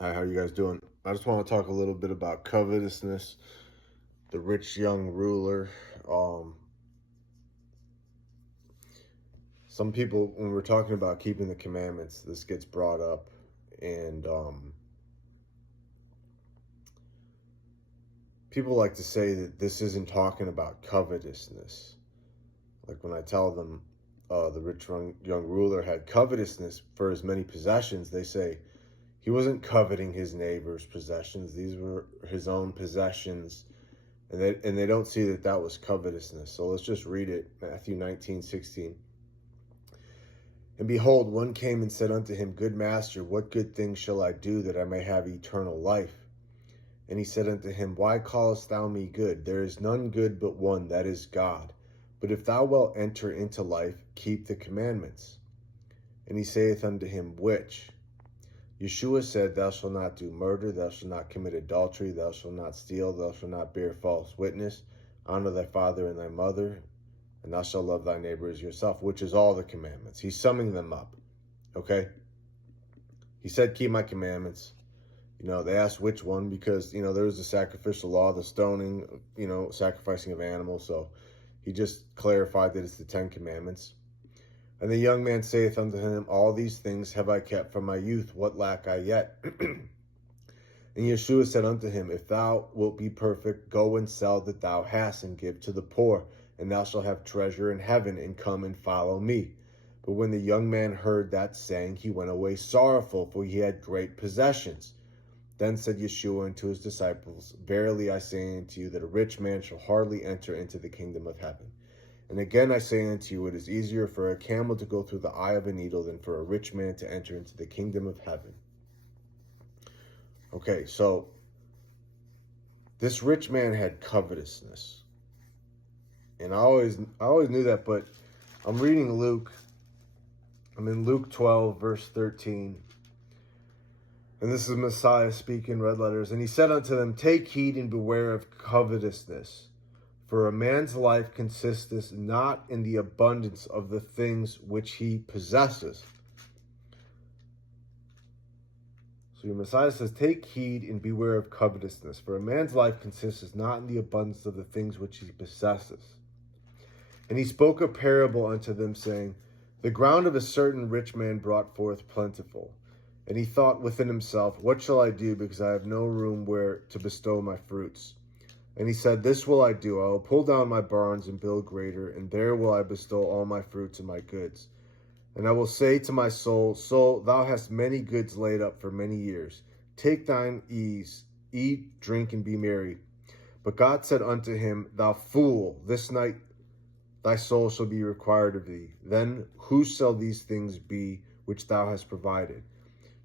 Hi, how you guys doing? I just want to talk a little bit about covetousness, the rich young ruler. Um, some people, when we're talking about keeping the commandments, this gets brought up, and people like to say that this isn't talking about covetousness. Like when I tell them the rich young ruler had covetousness for his many possessions, they say he wasn't coveting his neighbor's possessions; these were his own possessions. And they don't see that that was covetousness. So let's just read it. Matthew 19:16. And behold, one came and said unto him, Good master, what good thing shall I do that I may have eternal life? And he said unto him, Why callest thou me good? There is none good but one, that is God. But if thou wilt enter into life, keep the commandments. And he saith unto him, Which? Yeshua said, Thou shalt not do murder, thou shalt not commit adultery, thou shalt not steal, thou shalt not bear false witness, honor thy father and thy mother, and thou shalt love thy neighbor as yourself, which is all the commandments. He's summing them up, okay? He said, keep my commandments. They asked which one because, there was a sacrificial law, the stoning, sacrificing of animals. So he just clarified that it's the 10 Commandments. And the young man saith unto him, All these things have I kept from my youth. What lack I yet? And Yeshua said unto him, If thou wilt be perfect, go and sell that thou hast, and give to the poor, and thou shalt have treasure in heaven, and come and follow me. But when the young man heard that saying, he went away sorrowful, for he had great possessions. Then said Yeshua unto his disciples, Verily I say unto you, that a rich man shall hardly enter into the kingdom of heaven. And again I say unto you, it is easier for a camel to go through the eye of a needle than for a rich man to enter into the kingdom of heaven. Okay, so this rich man had covetousness. And I always knew that, but I'm reading Luke. I'm in Luke 12, verse 13. And this is Messiah speaking, red letters. And he said unto them, Take heed and beware of covetousness. For a man's life consisteth not in the abundance of the things which he possesses. So your Messiah says, Take heed and beware of covetousness. For a man's life consisteth not in the abundance of the things which he possesses. And he spoke a parable unto them, saying, The ground of a certain rich man brought forth plentiful. And he thought within himself, What shall I do, because I have no room where to bestow my fruits? And he said, This will I do. I will pull down my barns and build greater, and there will I bestow all my fruits and my goods. And I will say to my soul, Soul, thou hast many goods laid up for many years. Take thine ease, eat, drink, and be merry. But God said unto him, Thou fool, this night thy soul shall be required of thee. Then whose shall these things be which thou hast provided?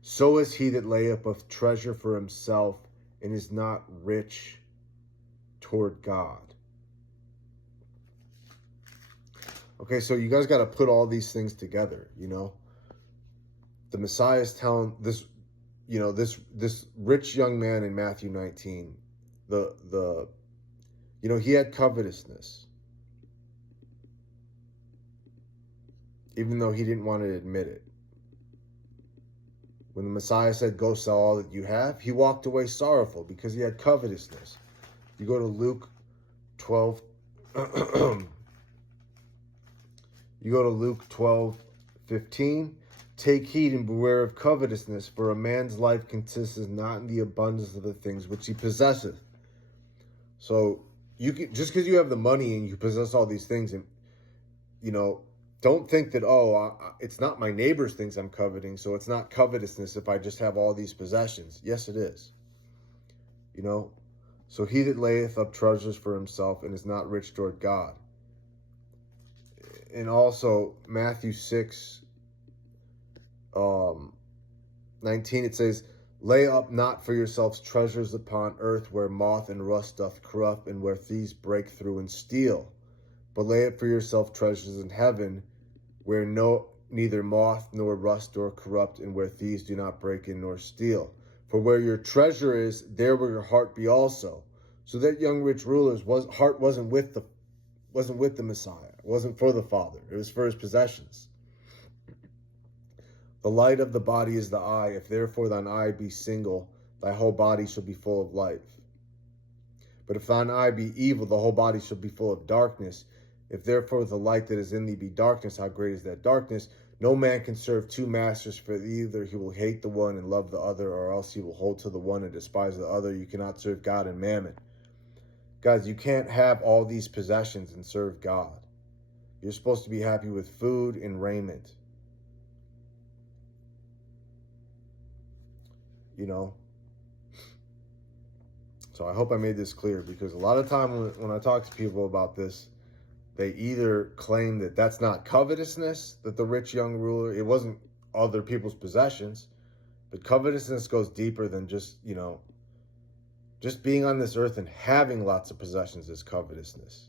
So is he that layeth up treasure for himself, and is not rich toward God. Okay, so you guys got to put all these things together, The Messiah is telling this, this rich young man in Matthew 19, he had covetousness, even though he didn't want to admit it. When the Messiah said, Go sell all that you have, he walked away sorrowful because he had covetousness. You go to Luke 12, you go to Luke 12:15. Take heed and beware of covetousness, for a man's life consists not in the abundance of the things which he possesseth. So you can, just because you have the money and you possess all these things, and don't think that, it's not my neighbor's things I'm coveting, so it's not covetousness if I just have all these possessions. Yes, it is. So he that layeth up treasures for himself and is not rich toward God. And also Matthew 6, 19, it says, Lay up not for yourselves treasures upon earth, where moth and rust doth corrupt, and where thieves break through and steal. But lay up for yourself treasures in heaven, where neither moth nor rust nor corrupt, and where thieves do not break in nor steal. For where your treasure is, there will your heart be also. So that young rich ruler's heart wasn't with the Messiah. It wasn't for the Father. It was for his possessions. The light of the body is the eye. If therefore thine eye be single, thy whole body shall be full of light. But if thine eye be evil, the whole body shall be full of darkness. If therefore the light that is in thee be darkness, how great is that darkness? No man can serve two masters, for either he will hate the one and love the other, or else he will hold to the one and despise the other. You cannot serve God and mammon. Guys, you can't have all these possessions and serve God. You're supposed to be happy with food and raiment. You know? So I hope I made this clear, because a lot of time when I talk to people about this, they either claim that that's not covetousness, that the rich young ruler, it wasn't other people's possessions, but covetousness goes deeper than just, just being on this earth and having lots of possessions is covetousness.